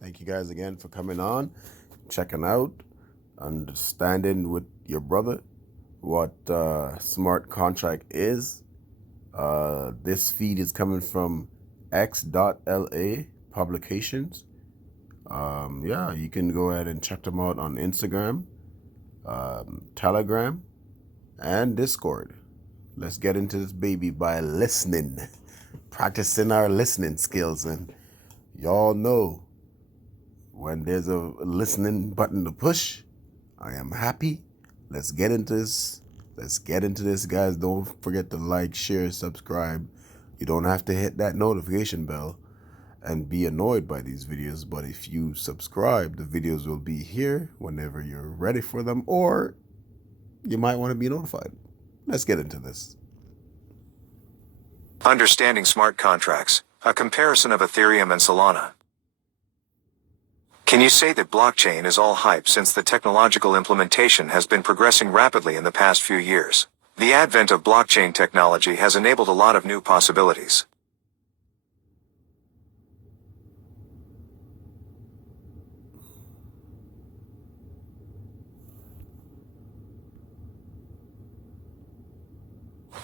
Thank you guys again for coming on, checking out, understanding with your brother what smart contract is. This feed is coming from X.LA Publications. Yeah, you can go ahead and check them out on Instagram, Telegram, and Discord. Let's get into this baby by listening, practicing our listening skills. And y'all know when there's a listening button to push, I am happy. Let's get into this. Guys. Don't forget to like, share, subscribe. You don't have to hit that notification bell and be annoyed by these videos, but if you subscribe, the videos will be here whenever you're ready for them, or you might want to be notified. Let's get into this. Understanding smart contracts, a comparison of Ethereum and Solana. Can you say that blockchain is all hype since the technological implementation has been progressing rapidly in the past few years? The advent of blockchain technology has enabled a lot of new possibilities.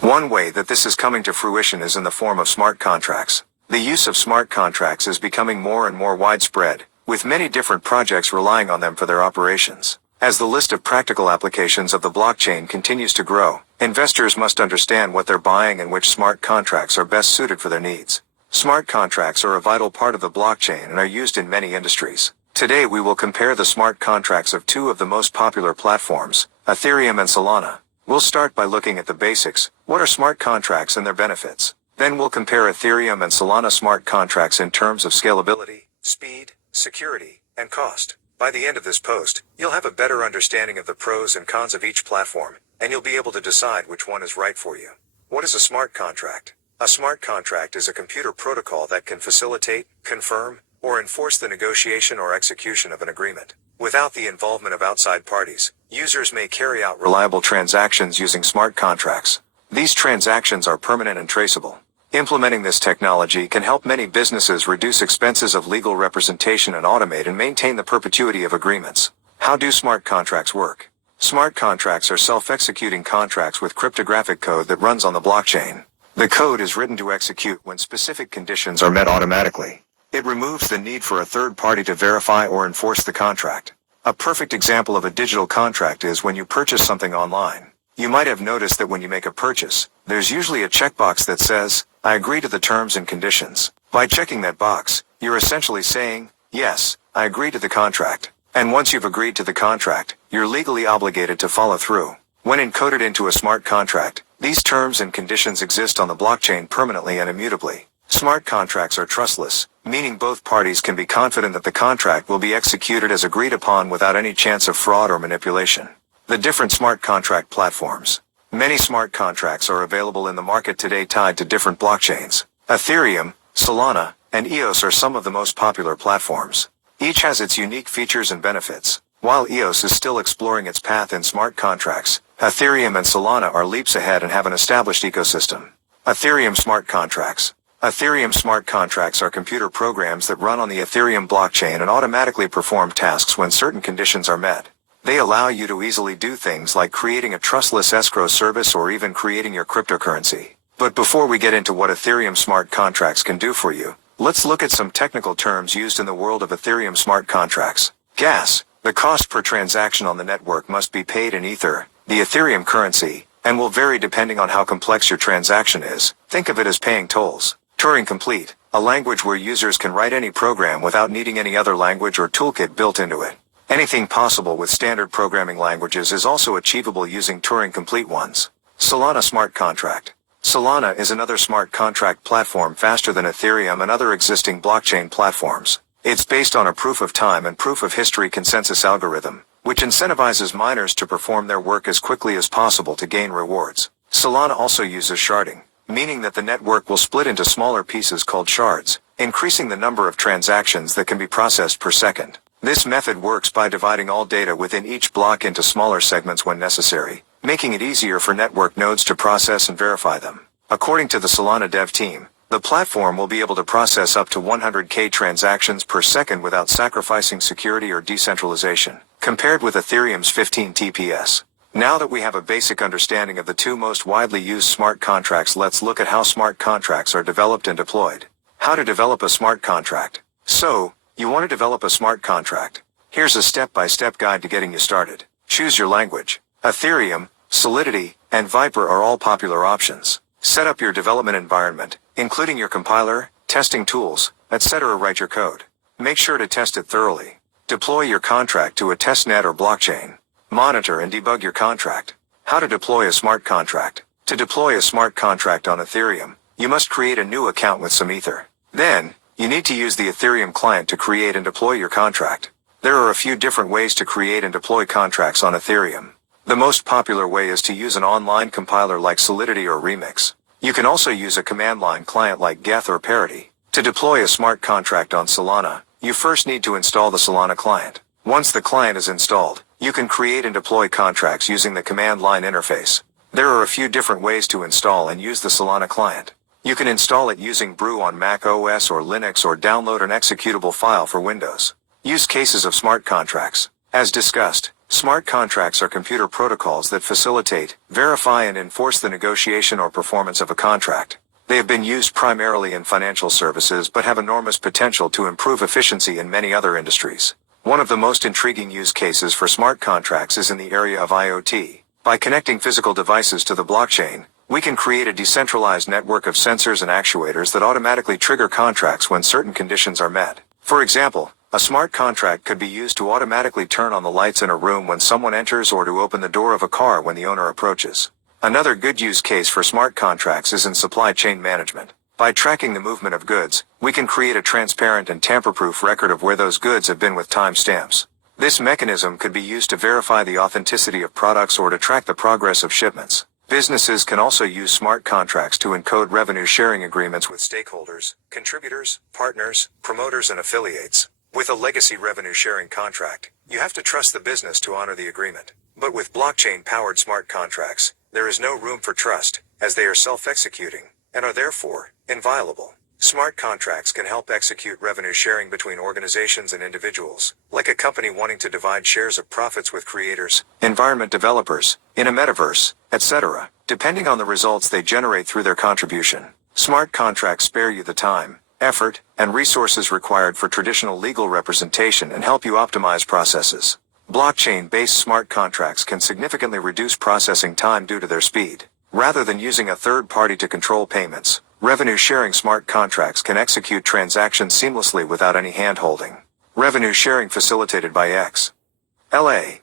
One way that this is coming to fruition is in the form of smart contracts. The use of smart contracts is becoming more and more widespread, with many different projects relying on them for their operations. As the list of practical applications of the blockchain continues to grow, investors must understand what they're buying and which smart contracts are best suited for their needs. Smart contracts are a vital part of the blockchain and are used in many industries. Today we will compare the smart contracts of two of the most popular platforms, Ethereum and Solana. We'll start by looking at the basics. What are smart contracts and their benefits? Then we'll compare Ethereum and Solana smart contracts in terms of scalability, speed, security, and cost. By the end of this post, you'll have a better understanding of the pros and cons of each platform, and you'll be able to decide which one is right for you. What is a smart contract? A smart contract is a computer protocol that can facilitate, confirm, or enforce the negotiation or execution of an agreement. Without the involvement of outside parties, users may carry out reliable transactions using smart contracts. These transactions are permanent and traceable. Implementing this technology can help many businesses reduce expenses of legal representation and automate and maintain the perpetuity of agreements. How do smart contracts work? Smart contracts are self-executing contracts with cryptographic code that runs on the blockchain. The code is written to execute when specific conditions are met automatically. It removes the need for a third party to verify or enforce the contract. A perfect example of a digital contract is when you purchase something online. You might have noticed that when you make a purchase, there's usually a checkbox that says, "I agree to the terms and conditions." By checking that box, you're essentially saying, "Yes, I agree to the contract." And once you've agreed to the contract, you're legally obligated to follow through. When encoded into a smart contract, these terms and conditions exist on the blockchain permanently and immutably. Smart contracts are trustless, meaning both parties can be confident that the contract will be executed as agreed upon without any chance of fraud or manipulation. The different smart contract platforms. Many smart contracts are available in the market today tied to different blockchains. Ethereum, Solana, and EOS are some of the most popular platforms. Each has its unique features and benefits. While EOS is still exploring its path in smart contracts, Ethereum and Solana are leaps ahead and have an established ecosystem. Ethereum smart contracts. Ethereum smart contracts are computer programs that run on the Ethereum blockchain and automatically perform tasks when certain conditions are met. They allow you to easily do things like creating a trustless escrow service or even creating your cryptocurrency. But before we get into what Ethereum smart contracts can do for you, let's look at some technical terms used in the world of Ethereum smart contracts. Gas. The cost per transaction on the network must be paid in Ether, the Ethereum currency, and will vary depending on how complex your transaction is. Think of it as paying tolls. Turing Complete, a language where users can write any program without needing any other language or toolkit built into it. Anything possible with standard programming languages is also achievable using Turing Complete ones. Solana Smart Contract. Solana is another smart contract platform faster than Ethereum and other existing blockchain platforms. It's based on a proof of time and proof of history consensus algorithm, which incentivizes miners to perform their work as quickly as possible to gain rewards. Solana also uses sharding, meaning that the network will split into smaller pieces called shards, increasing the number of transactions that can be processed per second. This method works by dividing all data within each block into smaller segments when necessary, making it easier for network nodes to process and verify them. According to the Solana dev team, The platform will be able to process up to 100K transactions per second without sacrificing security or decentralization, compared with Ethereum's 15 TPS. Now that we have a basic understanding of the two most widely used smart contracts, let's look at how smart contracts are developed and deployed. How to develop a smart contract. So, you want to develop a smart contract. Here's a step-by-step guide to getting you started. Choose your language. Ethereum, Solidity, and Viper are all popular options. Set up your development environment, including your compiler, testing tools, etc. Write your code. Make sure to test it thoroughly. Deploy your contract to a testnet or blockchain. Monitor and debug your contract. How to deploy a smart contract. To deploy a smart contract on Ethereum, you must create a new account with some Ether. Then, you need to use the Ethereum client to create and deploy your contract. There are a few different ways to create and deploy contracts on Ethereum. The most popular way is to use an online compiler like Solidity or Remix. You can also use a command line client like Geth or Parity. To deploy a smart contract on Solana, you first need to install the Solana client. Once the client is installed, you can create and deploy contracts using the command line interface. There are a few different ways to install and use the Solana client. You can install it using Brew on Mac OS or Linux, or download an executable file for Windows. Use cases of smart contracts. As discussed, smart contracts are computer protocols that facilitate, verify, and enforce the negotiation or performance of a contract. They have been used primarily in financial services but have enormous potential to improve efficiency in many other industries. One of the most intriguing use cases for smart contracts is in the area of IoT. By connecting physical devices to the blockchain, we can create a decentralized network of sensors and actuators that automatically trigger contracts when certain conditions are met. For example, a smart contract could be used to automatically turn on the lights in a room when someone enters, or to open the door of a car when the owner approaches. Another good use case for smart contracts is in supply chain management. By tracking the movement of goods, we can create a transparent and tamper-proof record of where those goods have been with timestamps. This mechanism could be used to verify the authenticity of products or to track the progress of shipments. Businesses can also use smart contracts to encode revenue sharing agreements with stakeholders, contributors, partners, promoters, and affiliates. With a legacy revenue sharing contract, you have to trust the business to honor the agreement. But with blockchain-powered smart contracts, there is no room for trust, as they are self-executing, and are therefore inviolable. Smart contracts can help execute revenue sharing between organizations and individuals, like a company wanting to divide shares of profits with creators, environment developers, in a metaverse, etc., depending on the results they generate through their contribution. Smart contracts spare you the time, effort, and resources required for traditional legal representation and help you optimize processes. Blockchain-based smart contracts can significantly reduce processing time due to their speed. Rather than using a third party to control payments, revenue-sharing smart contracts can execute transactions seamlessly without any hand-holding. Revenue sharing facilitated by XLA.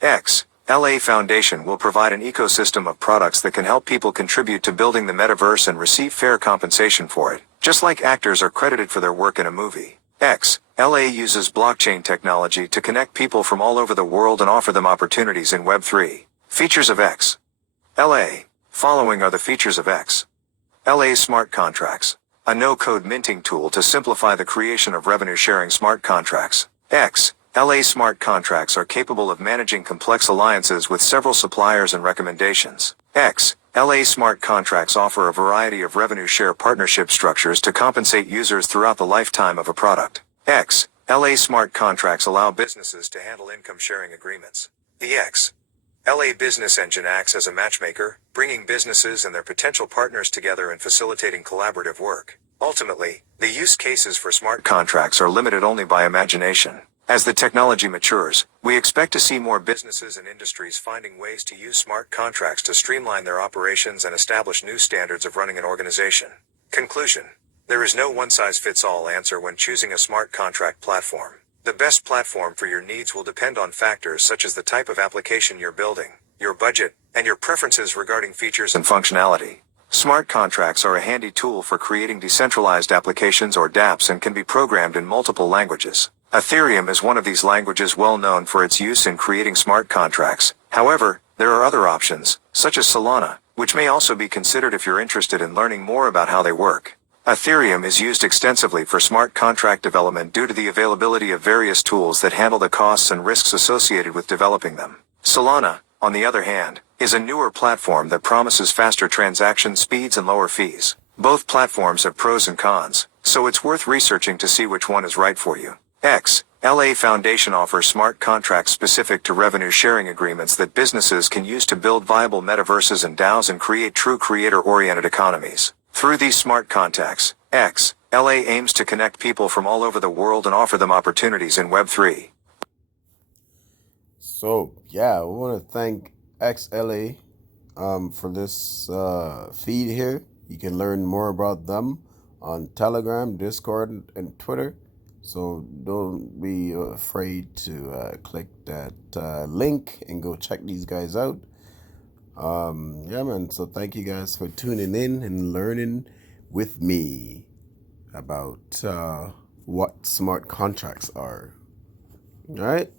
XLA Foundation will provide an ecosystem of products that can help people contribute to building the metaverse and receive fair compensation for it, just like actors are credited for their work in a movie. XLA uses blockchain technology to connect people from all over the world and offer them opportunities in Web3. Features of XLA. Following are the features of XLA smart contracts. A no-code minting tool to simplify the creation of revenue-sharing smart contracts. XLA smart contracts are capable of managing complex alliances with several suppliers and recommendations. XLA smart contracts offer a variety of revenue share partnership structures to compensate users throughout the lifetime of a product. XLA smart contracts allow businesses to handle income-sharing agreements. The XLA Business Engine acts as a matchmaker, bringing businesses and their potential partners together and facilitating collaborative work. Ultimately, the use cases for smart contracts are limited only by imagination. As the technology matures, we expect to see more businesses and industries finding ways to use smart contracts to streamline their operations and establish new standards of running an organization. Conclusion. There is no one-size-fits-all answer when choosing a smart contract platform. The best platform for your needs will depend on factors such as the type of application you're building, your budget, and your preferences regarding features and functionality. Smart contracts are a handy tool for creating decentralized applications or dApps and can be programmed in multiple languages. Ethereum is one of these languages, well known for its use in creating smart contracts. However, there are other options, such as Solana, which may also be considered if you're interested in learning more about how they work. Ethereum is used extensively for smart contract development due to the availability of various tools that handle the costs and risks associated with developing them. Solana, on the other hand, is a newer platform that promises faster transaction speeds and lower fees. Both platforms have pros and cons, so it's worth researching to see which one is right for you. XLA Foundation offers smart contracts specific to revenue sharing agreements that businesses can use to build viable metaverses and DAOs and create true creator-oriented economies. Through these smart contacts, XLA aims to connect people from all over the world and offer them opportunities in Web3. So yeah, we want to thank XLA for this feed here. You can learn more about them on Telegram, Discord, and Twitter. So don't be afraid to click that link and go check these guys out. Yeah, man. So thank you guys for tuning in and learning with me about what smart contracts are. All right.